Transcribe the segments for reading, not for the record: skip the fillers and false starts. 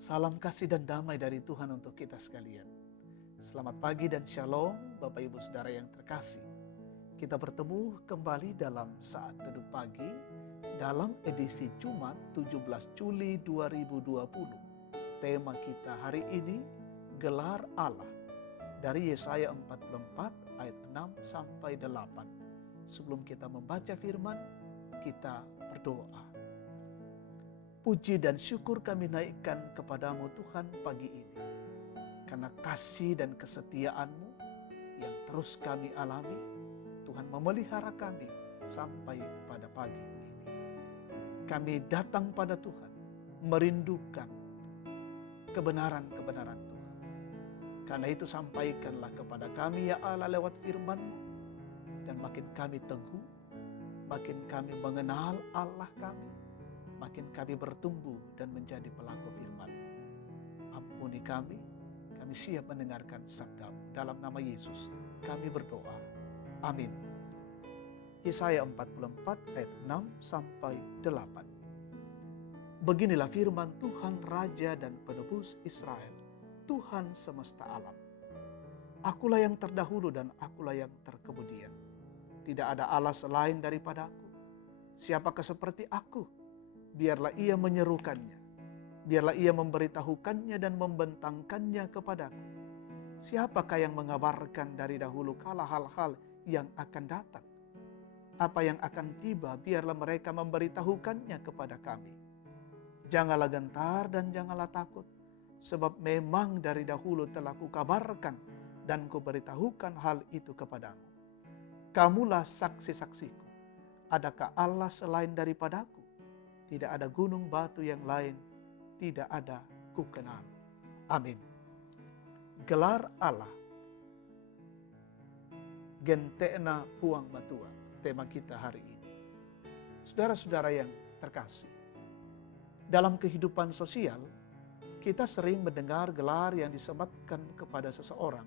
Salam kasih dan damai dari Tuhan untuk kita sekalian. Selamat pagi dan shalom Bapak Ibu Saudara yang terkasih. Kita bertemu kembali dalam saat teduh pagi dalam edisi Jumat 17 Juli 2020. Tema kita hari ini, Gelar Allah, dari Yesaya 44 ayat 6 sampai 8. Sebelum kita membaca firman, kita berdoa. Puji dan syukur kami naikkan kepadamu Tuhan pagi ini. Karena kasih dan kesetiaan-Mu yang terus kami alami, Tuhan memelihara kami sampai pada pagi ini. Kami datang pada Tuhan, merindukan kebenaran-kebenaran Tuhan. Karena itu sampaikanlah kepada kami ya Allah lewat firman-Mu, dan makin kami teguh, makin kami mengenal Allah kami, makin kami bertumbuh dan menjadi pelaku firman. Ampuni kami siap mendengarkan sabda-Mu. Dalam nama Yesus kami berdoa. Amin. Yesaya 44 ayat 6 sampai 8. Beginilah firman Tuhan Raja dan Penebus Israel, Tuhan semesta alam. Akulah yang terdahulu dan akulah yang terkemudian. Tidak ada Allah selain daripada aku. Siapakah seperti aku? Biarlah ia menyerukannya. Biarlah ia memberitahukannya dan membentangkannya kepadaku. Siapakah yang mengabarkan dari dahulu kala hal-hal yang akan datang? Apa yang akan tiba, biarlah mereka memberitahukannya kepada kami. Janganlah gentar dan janganlah takut, sebab memang dari dahulu telah kukabarkan dan kuberitahukan hal itu kepadamu. Kamulah saksi-saksiku. Adakah Allah selain daripadaku? Tidak ada gunung batu yang lain, tidak ada kukenal. Amin. Gelar Allah, Gentena Puang Matua, tema kita hari ini. Saudara-saudara yang terkasih, dalam kehidupan sosial, kita sering mendengar gelar yang disematkan kepada seseorang,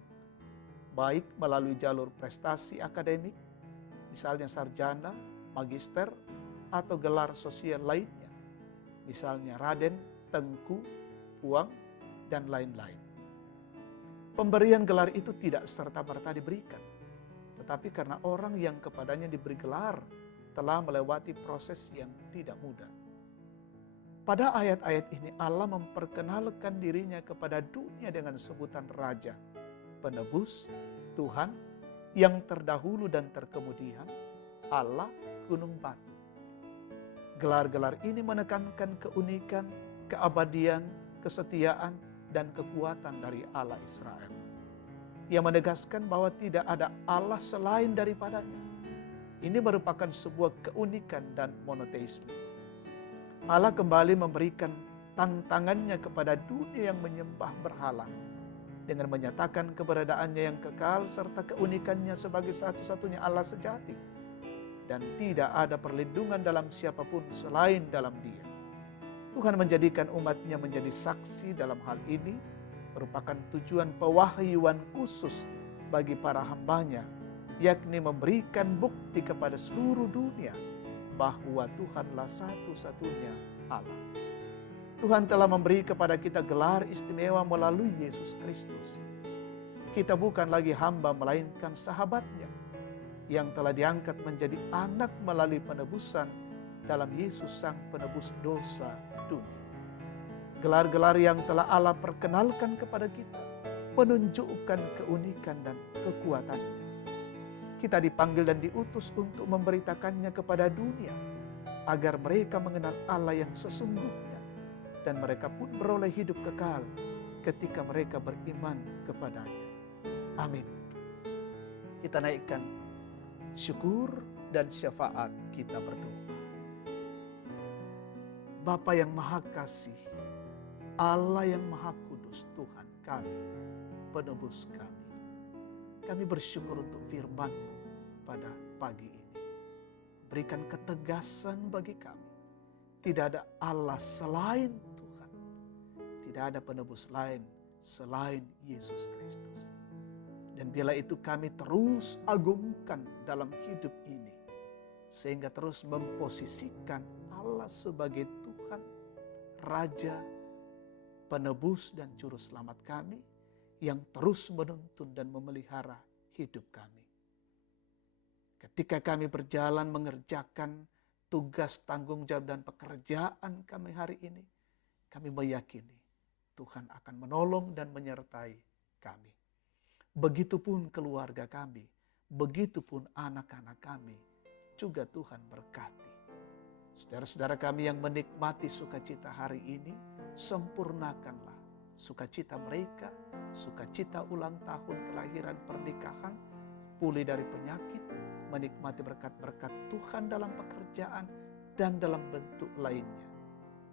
baik melalui jalur prestasi akademik, misalnya sarjana, magister, atau gelar sosial lainnya, misalnya Raden, Tengku, Puang, dan lain-lain. Pemberian gelar itu tidak serta-merta diberikan, tetapi karena orang yang kepadanya diberi gelar telah melewati proses yang tidak mudah. Pada ayat-ayat ini Allah memperkenalkan dirinya kepada dunia dengan sebutan Raja, Penebus, Tuhan, yang terdahulu dan terkemudian, Allah, Gunung Batu. Gelar-gelar ini menekankan keunikan, keabadian, kesetiaan, dan kekuatan dari Allah Israel. Ia menegaskan bahwa tidak ada Allah selain daripadanya. Ini merupakan sebuah keunikan dan monoteisme. Allah kembali memberikan tantangannya kepada dunia yang menyembah berhala dengan menyatakan keberadaannya yang kekal serta keunikannya sebagai satu-satunya Allah sejati. Dan tidak ada perlindungan dalam siapapun selain dalam Dia. Tuhan menjadikan umatnya menjadi saksi dalam hal ini, merupakan tujuan pewahyuan khusus bagi para hambanya, yakni memberikan bukti kepada seluruh dunia bahwa Tuhanlah satu-satunya Allah. Tuhan telah memberi kepada kita gelar istimewa melalui Yesus Kristus. Kita bukan lagi hamba melainkan sahabatnya, yang telah diangkat menjadi anak melalui penebusan dalam Yesus Sang Penebus dosa dunia. Gelar-gelar yang telah Allah perkenalkan kepada kita menunjukkan keunikan dan kekuatannya. Kita dipanggil dan diutus untuk memberitakannya kepada dunia, agar mereka mengenal Allah yang sesungguhnya, dan mereka pun beroleh hidup kekal ketika mereka beriman kepadanya. Amin. Kita naikkan syukur dan syafaat, kita berdoa. Bapa yang Maha Kasih, Allah yang Maha Kudus, Tuhan kami, penebus kami. Kami bersyukur untuk firman-Mu pada pagi ini. Berikan ketegasan bagi kami. Tidak ada Allah selain Tuhan. Tidak ada penebus lain selain Yesus Kristus. Dan bila itu kami terus agungkan dalam hidup ini, sehingga terus memposisikan Allah sebagai Tuhan, Raja, penebus dan juru selamat kami yang terus menuntun dan memelihara hidup kami. Ketika kami berjalan mengerjakan tugas, tanggung jawab, dan pekerjaan kami hari ini, kami meyakini Tuhan akan menolong dan menyertai kami. Begitupun keluarga kami, begitupun anak-anak kami, juga Tuhan berkati. Saudara-saudara kami yang menikmati sukacita hari ini, sempurnakanlah sukacita mereka, sukacita ulang tahun kelahiran pernikahan, pulih dari penyakit, menikmati berkat-berkat Tuhan dalam pekerjaan dan dalam bentuk lainnya.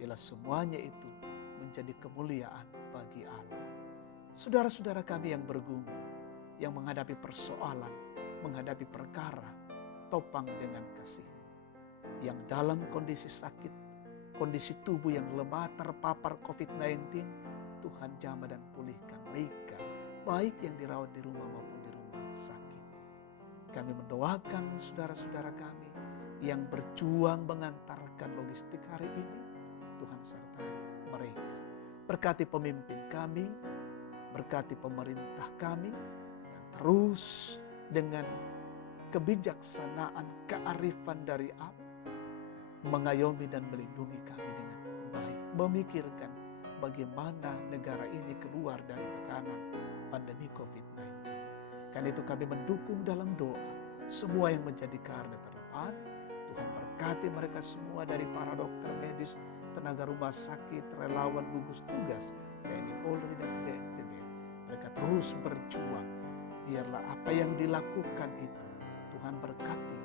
Bila semuanya itu menjadi kemuliaan bagi Allah. Saudara-saudara kami yang bergumul, yang menghadapi persoalan, menghadapi perkara, topang dengan kasih. Yang dalam kondisi sakit, kondisi tubuh yang lemah terpapar COVID-19, Tuhan jamah dan pulihkan mereka, baik yang dirawat di rumah maupun di rumah sakit. Kami mendoakan saudara-saudara kami yang berjuang mengantarkan logistik hari ini, Tuhan sertai mereka. Berkati pemimpin kami, berkati pemerintah kami, dan terus dengan kebijaksanaan, kearifan dari Allah, mengayomi dan melindungi kami dengan baik. Memikirkan bagaimana negara ini keluar dari tekanan pandemi COVID-19. Karena itu kami mendukung dalam doa semua yang menjadi garda terdepan. Tuhan berkati mereka semua, dari para dokter medis, tenaga rumah sakit, relawan gugus tugas, TNI Polri dan BNPB. Mereka terus berjuang. Biarlah apa yang dilakukan itu Tuhan berkati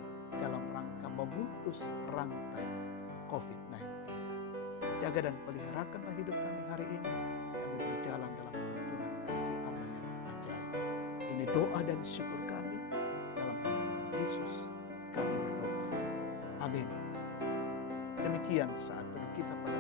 dalam rangka memutus rantai COVID-19. Jaga dan peliharakanlah hidup kami hari ini. Kami berjalan dalam tuntunan kasih Allah yang ajaib. Ini doa dan syukur kami dalam nama Tuhan Yesus. Kami berdoa. Amin. Demikian saat teduh kita pada